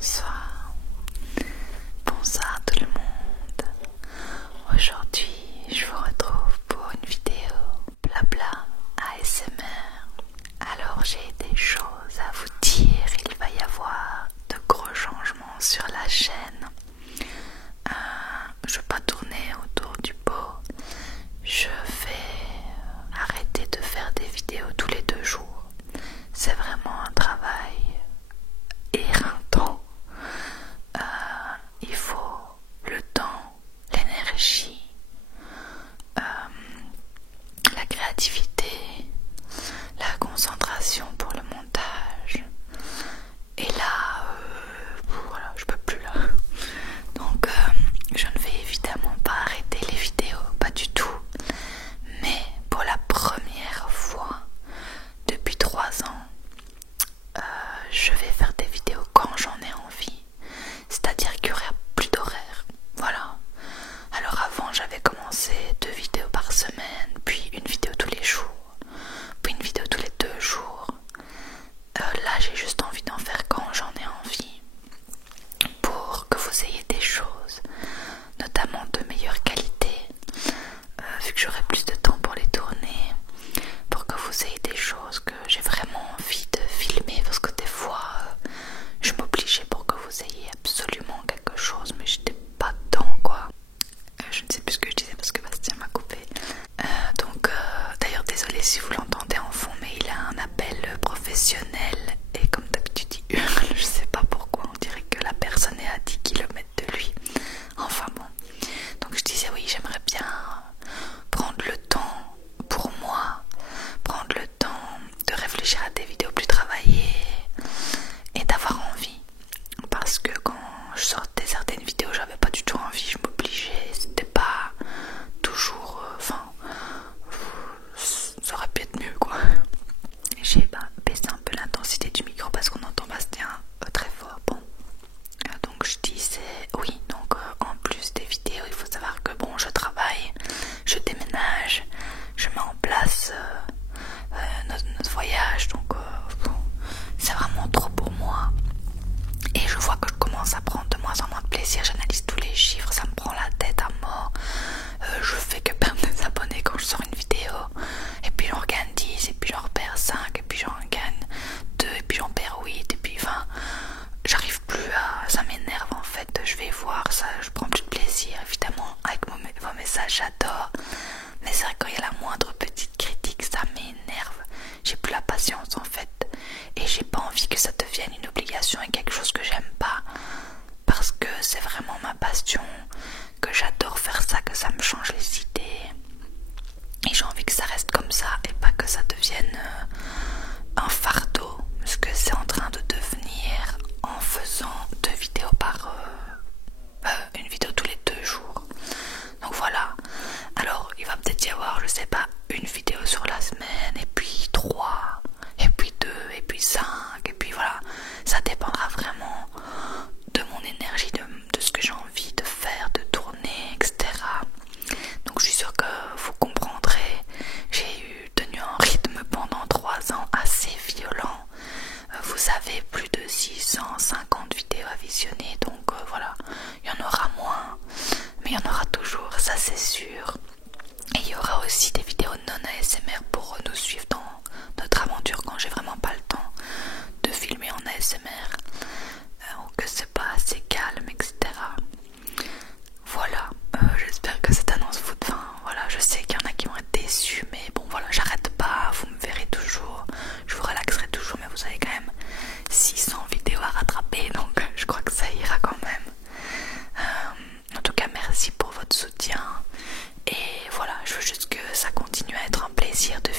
Bonsoir, bonsoir tout le monde. Aujourd'hui, je vous retrouve pour une vidéo blabla ASMR. Alors j'ai des choses à vous dire, il va y avoir de gros changements sur la chaîne. Je ne vais pas tourner autour du pot. Je vais arrêter de faire des vidéos tous les 2 jours. C'est vraiment un travail éreintant. Il faut le temps, l'énergie, la créativité, la concentration pour le montage. Et là, voilà, je peux plus là. Donc je ne vais évidemment pas arrêter les vidéos, pas du tout. Mais pour la première fois depuis 3 ans, je vais faire des vidéos quand j'en ai envie. C'est-à-dire qu'il n'y aura plus d'horaire. Voilà. Alors avant j'avais commencé 2 vidéos par semaine, puis une vidéo tous les jours, puis une vidéo tous les 2 jours. Là j'ai juste envie d'en faire quand j'en ai envie, pour que vous ayez des choses, notamment de meilleure qualité, vu que j'aurai plus de temps pour les tourner, pour que vous ayez des choses que j'ai vraiment envie de filmer, parce que des fois je m'obligeais pour que vous ayez absolument quelque chose, mais j'étais pas dedans quoi. Je ne sais plus ce que je disais parce que Bastien m'a coupé. D'ailleurs désolé si vous l'entendez en fond, mais il a un appel professionnel et comme d'habitude il hurle, je sais pas pourquoi, on dirait que la personne est à 10 km de lui. Enfin bon, donc je disais oui, j'aimerais bien prendre le temps pour moi, prendre le temps de réfléchir à des vidéos plus travaillées et d'avoir envie, parce que quand je sortais certaines vidéos j'avais pas du tout envie, je m'obligeais, c'était pas toujours, ça aurait pu être mieux quoi. J'ai baissé un peu l'intensité du micro parce qu'on entend Bastien très fort. Bon, donc je disais oui, donc en plus des vidéos il faut savoir que bon, je travaille, je déménage, je mets en place notre voyage, donc bon, c'est vraiment trop pour moi. Et je vois que je commence à prendre de moins en moins de plaisir, j'analyse tous les chiffres, ça me prend la tête à mort. Je fais que perdre des abonnés quand je sors une vidéo, et puis j'en regagne 10, et puis j'en repère 5, et puis j'en gagne 2, et puis j'en perds 8, et puis enfin, j'arrive plus à... ça m'énerve en fait, je vais voir ça, je prends plus de plaisir, évidemment, avec vos messages j'adore, mais c'est vrai que quand il y a la moindre petite critique, ça m'énerve, j'ai plus la patience en fait, et j'ai pas envie que ça devienne une obligation et quelque chose que j'aime pas, parce que c'est vraiment ma passion, que j'adore faire ça, que ça me change les idées, et j'ai envie que ça reste comme ça et pas que ça devienne un fardeau, ce que c'est en train de devenir en faisant 2 vidéos par une vidéo tous les 2 jours. Donc voilà, alors il va peut-être y avoir, je sais pas, une vidéo sur la semaine, et puis 3, et puis 2, et puis 5, et puis voilà, ça dépendra vraiment de mon énergie, de ce que j'ai envie de faire, de tourner, etc. Donc je suis sûre que vous comprendrez, j'ai tenu un rythme pendant 3 ans assez violent. Vous avez plus de 650 vidéos à visionner, donc voilà, il y en aura moins, mais il y en aura toujours, ça c'est sûr. Et il y aura aussi des vidéos non ASMR pour nous suivre dans notre aventure quand j'ai vraiment pas le temps de filmer en ASMR, ou que c'est pas assez calme, etc. Voilà, j'espère que cette annonce vous... Enfin, voilà, je sais qu'il y en a qui vont être déçus, mais bon voilà, j'arrête pas, vous me verrez toujours, je vous relaxerai toujours, mais vous avez quand même 600 vidéos à rattraper, donc je crois que ça ira quand même. En tout cas, merci pour votre soutien, et voilà, je veux juste que ça continue à être un plaisir de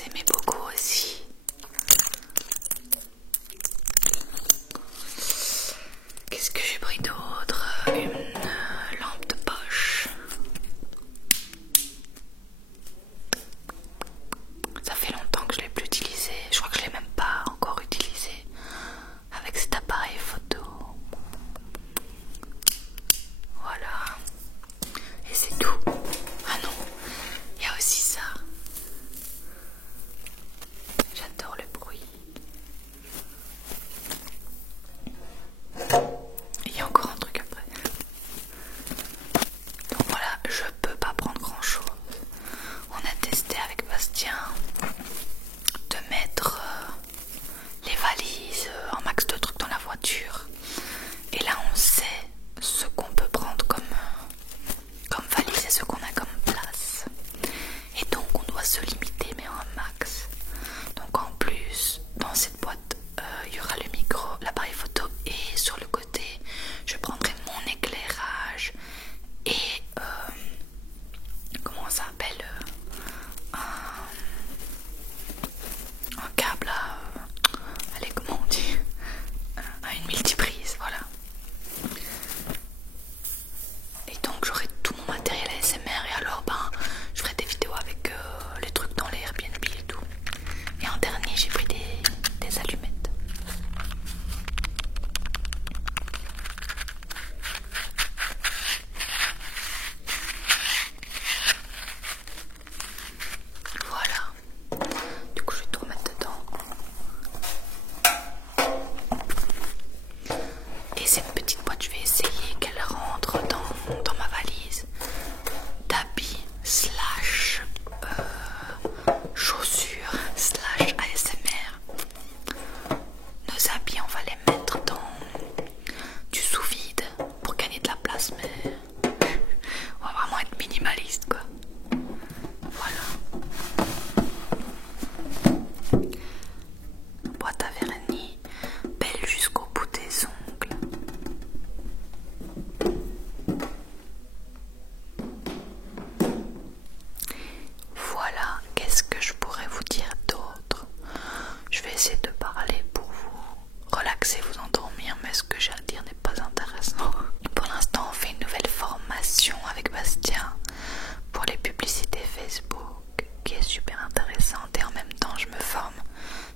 vous aimez beaucoup aussi. Qu'est-ce que j'ai pris d'autre? Une lampe de poche. Ça fait longtemps que je l'ai plus utilisé. Je crois que je l'ai même pas encore utilisé avec cet appareil photo. Voilà. Et c'est tout. Ah non, il y a aussi ça. J'adore le bruit. Il y a encore un truc après. Donc voilà, je peux pas prendre grand chose. On a testé avec Bastien de mettre les valises, un max de trucs dans la voiture. Et là on sait ce qu'on peut prendre comme valise et ce qu'on a comme place. Et donc on doit se limiter mais un max. Donc en plus dans cette boîte il y aura le micro, l'appareil photo et sur le côté je prendrai mon éclairage et comment ça s'appelle un câble à allez comment on dit à une multiprise, voilà. Et donc j'aurai tout mon matériel ASMR et alors je ferai des vidéos avec les trucs dans les Airbnb et tout. Et en dernier j'ai pris des allumettes. Voilà. Du coup je vais tout remettre dedans. Et cette petite boîte, je vais essayer qu'elle rentre dans ma valise d'habits slash chaussures slash ASMR. Nos habits, on va les mettre dans du sous-vide pour gagner de la place, mais on va vraiment être minimaliste quoi. Voilà. Boîte à vernis, belle jusqu'au bout des ongles. Voilà, qu'est-ce que je pourrais vous dire d'autre? Je vais essayer de parler pour vous relaxer, vous endormir, mais ce que j'ai à dire n'est pas intéressant. Pour l'instant, on fait une nouvelle formation avec Bastien pour les publicités Facebook qui est super intéressante et en même temps je me forme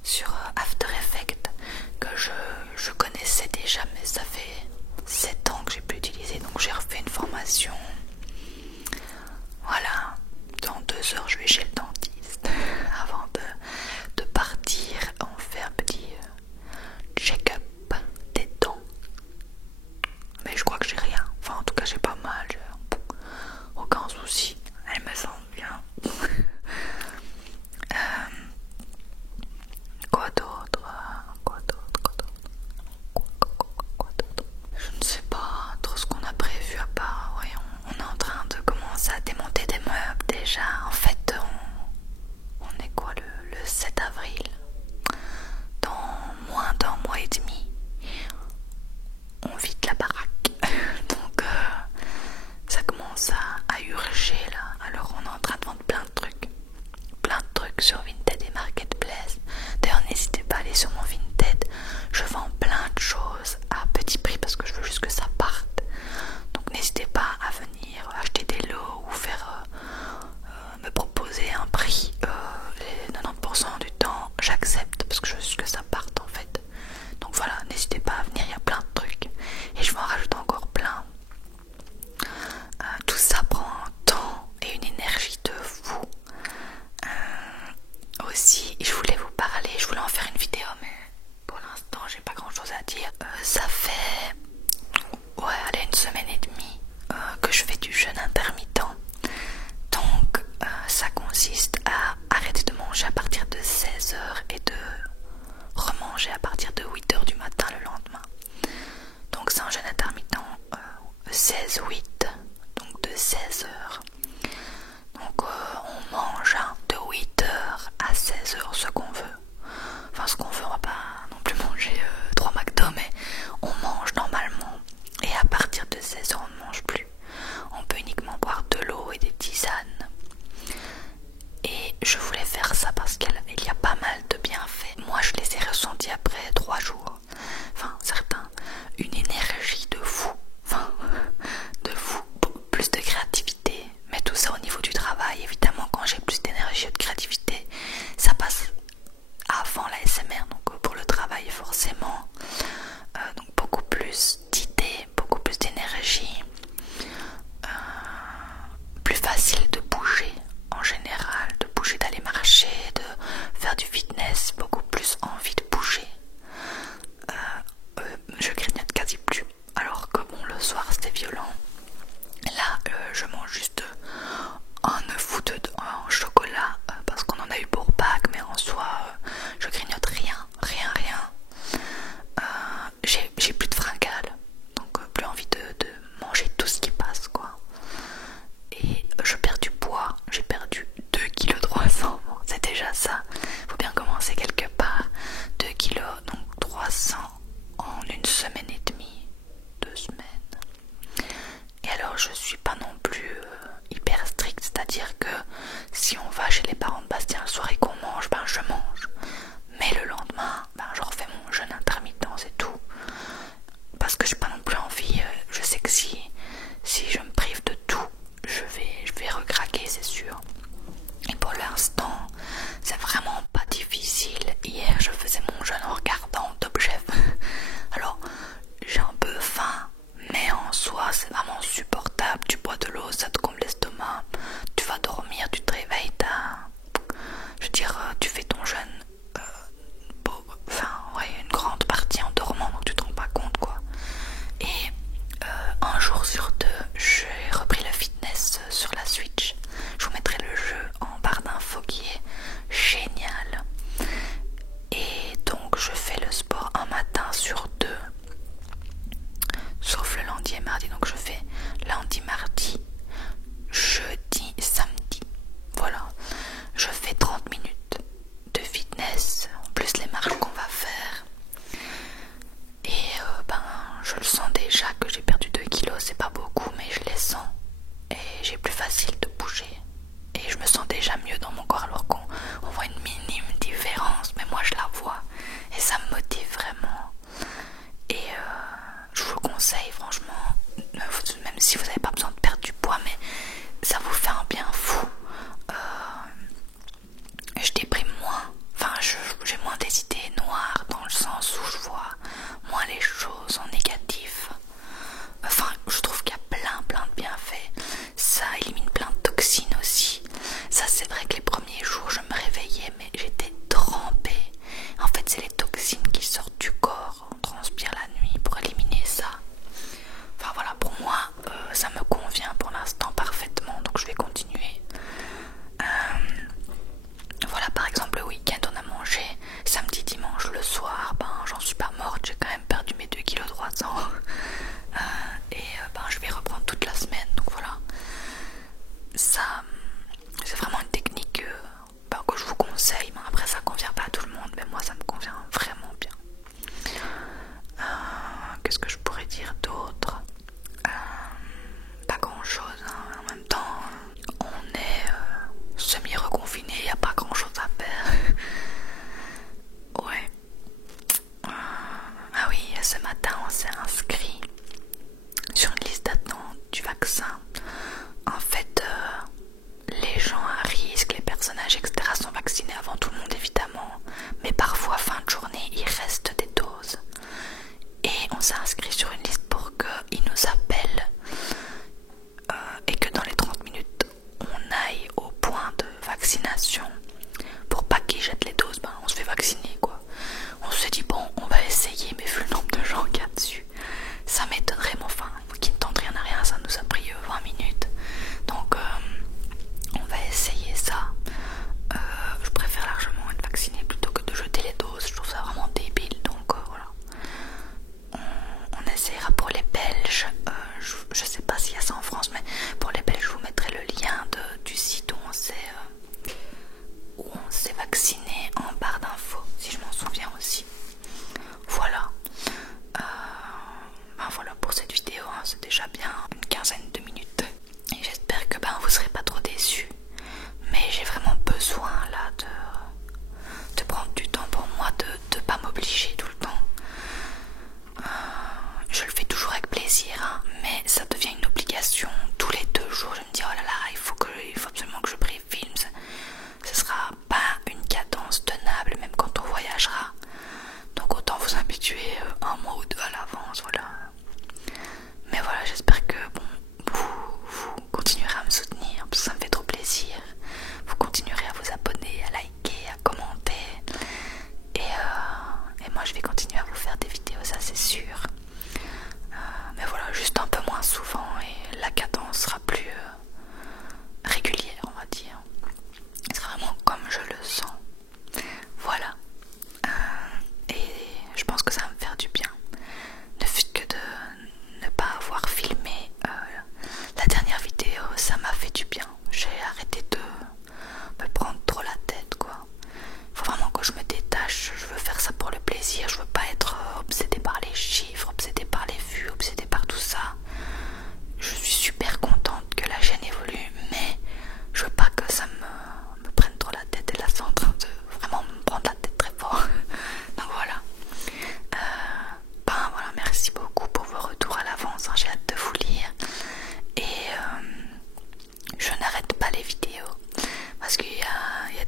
sur After Effects que je connaissais déjà mais ça fait 7 ans que j'ai pu utiliser, donc j'ai refait une formation. Voilà, dans 2 heures je vais chez le dentiste avant de partir. On fait un petit check-up des dents, mais je crois que j'ai rien, enfin en tout cas j'ai pas mal, aucun souci, elle me sent bien. Quoi d'autre? Je ne sais pas trop ce qu'on a prévu à part, ouais, on est en train de commencer à démonter des meubles déjà. En fait, on est quoi le 7 avril? Dans moins d'un mois et demi, on vide la baraque. Donc ça commence à urger là. Alors on est en train de vendre plein de trucs sur Vinted et Marketplace. D'ailleurs n'hésitez pas à aller sur mon Vinted, je vends plein de choses à petit prix parce que je veux juste que ça parte. Donc n'hésitez pas à venir acheter des lots ou faire me proposer un prix. Les 90% du temps j'accepte parce que je veux juste que ça parte en fait. Donc voilà, n'hésitez pas à venir, il y a plein de trucs et je vais en rajouter encore plein. Tout ça prend un temps et une énergie de fou. Aussi, je voulais vous parler, je voulais en faire une vidéo, mais pour l'instant, j'ai pas grand chose à dire. Ça fait, allez, une semaine et demie que je fais du jeûne intermittent. Donc, ça consiste à arrêter de manger à partir de 16h et de remanger à partir de 8h du matin le lendemain. Donc, c'est un jeûne intermittent 16-8, donc de 16h. Donc on mange de 8h à 16h ce qu'on veut. Enfin ce qu'on veut, on va pas non plus manger 3 McDo, mais on mange normalement. Et à partir de 16h on ne mange plus. On peut uniquement boire de l'eau et des tisanes. Et je voulais faire ça parce qu'il y a pas mal de bienfaits. Moi je les ai ressentis après 3 jours. Enfin certains, une énergie de fou. Enfin de fou, plus de créativité. Mais tout ça au niveau du travail. Évidemment quand j'ai plus d'énergie et de créativité, ça passe avant la SMR. Donc pour le travail forcément. Donc beaucoup plus d'idées, beaucoup plus d'énergie. Plus facile de bouger en général, de bouger, d'aller marcher, de faire du fitness, beaucoup plus envie de bouger.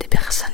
des personnes